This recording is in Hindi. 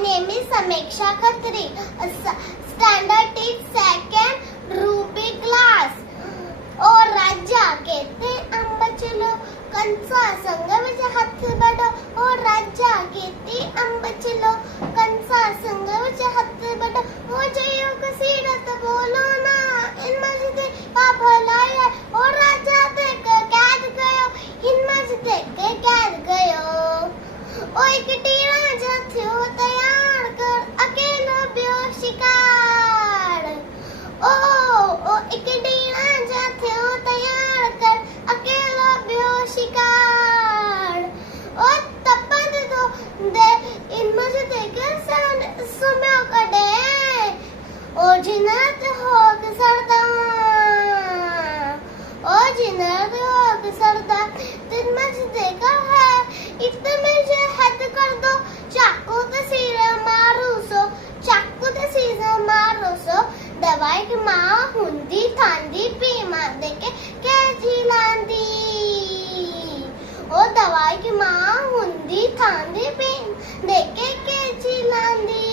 name is Sameksha Khatri, standard teach second Ruby class. ओ राजा कहते अंब चलो कंसा संग विच हाथ बढ़ो. ओ राजा कहते अंब चलो कंसा संग विच हाथ बढ़ो. ओ जयो कसीरत बोलो ना इन मस्जिद का भलाई है. ओ राजा ते कैद गयो इन मस्जिद के कैद गयो. ओ एक टीरा जाथ्यो तैयार कर अकेलो ब्यो शिकार. ओ एक टीरा जाथ्यो तैयार कर अकेलो ब्यो शिकार. ओ तपद तो दे इन मस्जिद के सुम्यो कड़े. ओ जिनत होग सरदा. ओ जिनत होग सरदा तिन मस्जिद का है इतने जे हद कर दो. चाकू ते सिर मारू सो चाकू ते सिर मारो सो. दवाई की माँ हुंदी थांदी पीमा देके कैची लांदी. ओ दवाई की माँ हुंदी थांदी पीमा देके कैची लांदी.